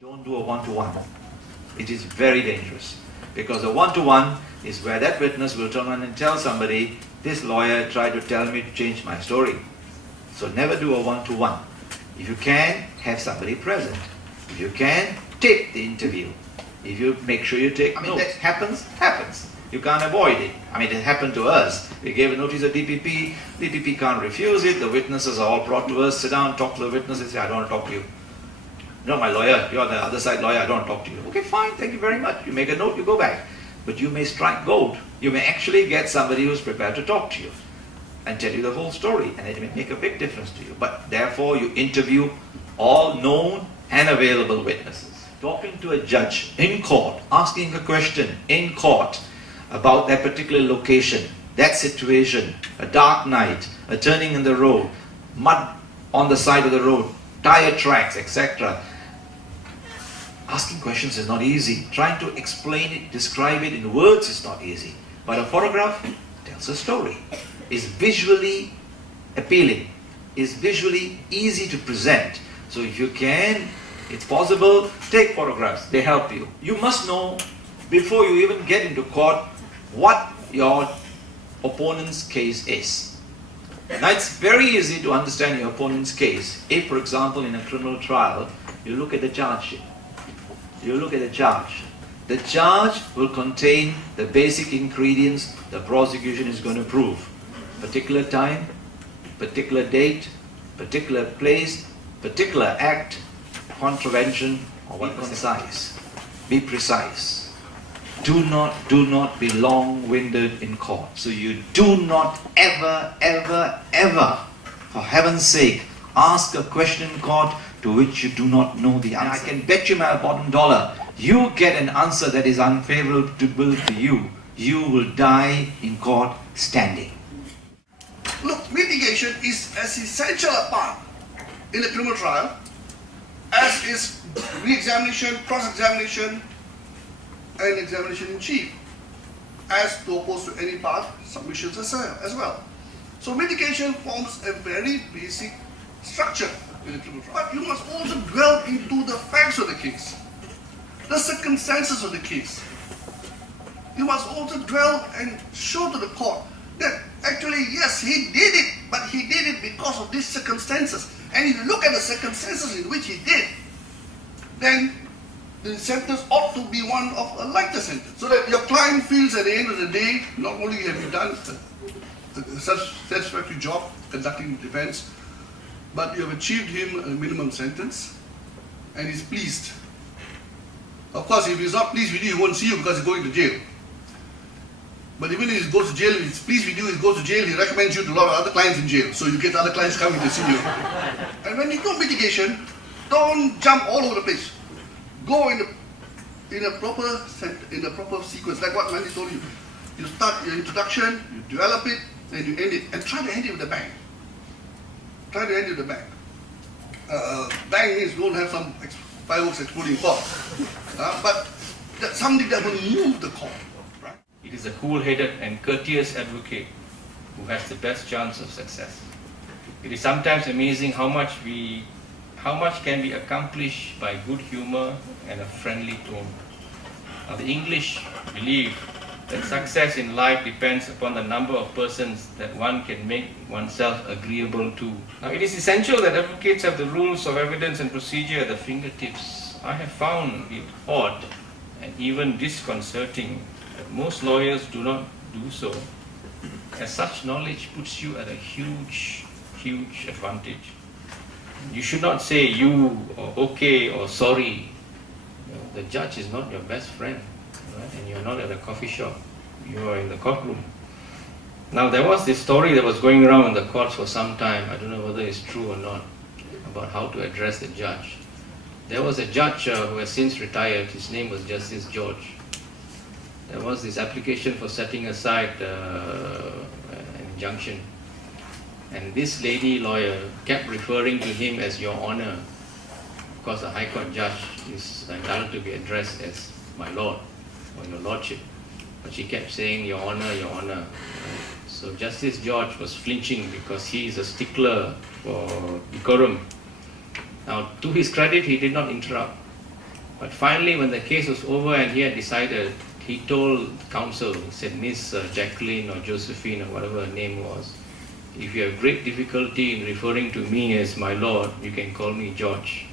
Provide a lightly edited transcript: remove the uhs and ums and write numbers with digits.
Don't do a one-to-one. It is very dangerous because a one-to-one is where that witness will turn around and tell somebody, this lawyer tried to tell me to change my story. So never do a one-to-one. If you can, have somebody present. If you can, take the interview. If you make sure you take notes. That happens. You can't avoid it. It happened to us. We gave a notice at DPP. DPP can't refuse it. The witnesses are all brought to us. Sit down, talk to the witnesses. Say, I don't want to talk to you. No, my lawyer, you're the other side lawyer, I don't talk to you. Okay, fine, thank you very much. You make a note, you go back. But you may strike gold. You may actually get somebody who's prepared to talk to you and tell you the whole story, and it may make a big difference to you. But therefore, you interview all known and available witnesses. Talking to a judge in court, asking a question in court about that particular location, that situation, a dark night, a turning in the road, mud on the side of the road, tire tracks, etc. Asking questions is not easy. Trying to explain it, describe it in words is not easy. But a photograph tells a story. Is visually appealing. Is visually easy to present. So if you can, it's possible, take photographs. They help you. You must know, before you even get into court, what your opponent's case is. Now it's very easy to understand your opponent's case. If, for example, in a criminal trial, you look at the charge sheet. You look at the charge. The charge will contain the basic ingredients the prosecution is going to prove. Particular time, particular date, particular place, particular act, contravention, or what concise. Be precise. Do not be long-winded in court. So you do not ever, for heaven's sake, ask a question in court to which you do not know the answer. And I can bet you my bottom dollar, you get an answer that is unfavorable to you, you will die in court standing. Look, mitigation is as essential a part in a criminal trial as is re-examination, cross-examination, and examination in chief, as opposed to any part submissions as well. So mitigation forms a very basic structure in a criminal trial. But you must also dwell into the facts of the case, the circumstances of the case. You must also dwell and show to the court that actually, yes, he did it, but he did it because of these circumstances. And if you look at the circumstances in which he did, then the sentence ought to be one of a lighter sentence, so that your client feels at the end of the day, not only have you done a satisfactory job conducting the defense, but you have achieved him a minimum sentence, and he's pleased. Of course, if he's not pleased with you, he won't see you because he's going to jail. But even if he goes to jail, if he's pleased with you, he goes to jail, he recommends you to a lot of other clients in jail, so you get other clients coming to see you. And when you do mitigation, don't jump all over the place. Go in a proper sequence, like what Mandy told you. You start your introduction, you develop it, and you end it, and try to end it with a bang. Try to end it with a bang. Bang means don't have some fireworks exploding in court, but that's something that will move the court. Right? It is a cool-headed and courteous advocate who has the best chance of success. It is sometimes amazing how much can be accomplished by good humor and a friendly tone. Now, the English believe that success in life depends upon the number of persons that one can make oneself agreeable to. Now, it is essential that advocates have the rules of evidence and procedure at the fingertips. I have found it odd and even disconcerting that most lawyers do not do so, as such knowledge puts you at a huge advantage. You should not say you, or okay, or sorry. The judge is not your best friend, right? And you're not at a coffee shop. You are in the courtroom. Now, there was this story that was going around in the courts for some time. I don't know whether it's true or not, about how to address the judge. There was a judge who has since retired. His name was Justice George. There was this application for setting aside an injunction. And this lady lawyer kept referring to him as Your Honor, because a High Court judge is entitled to be addressed as my Lord or Your Lordship. But she kept saying Your Honor, Your Honor. So Justice George was flinching because he is a stickler for decorum. Now, to his credit, he did not interrupt. But finally, when the case was over and he had decided, he told counsel, he said, Miss Jacqueline or Josephine or whatever her name was, if you have great difficulty in referring to me as my lord, you can call me George.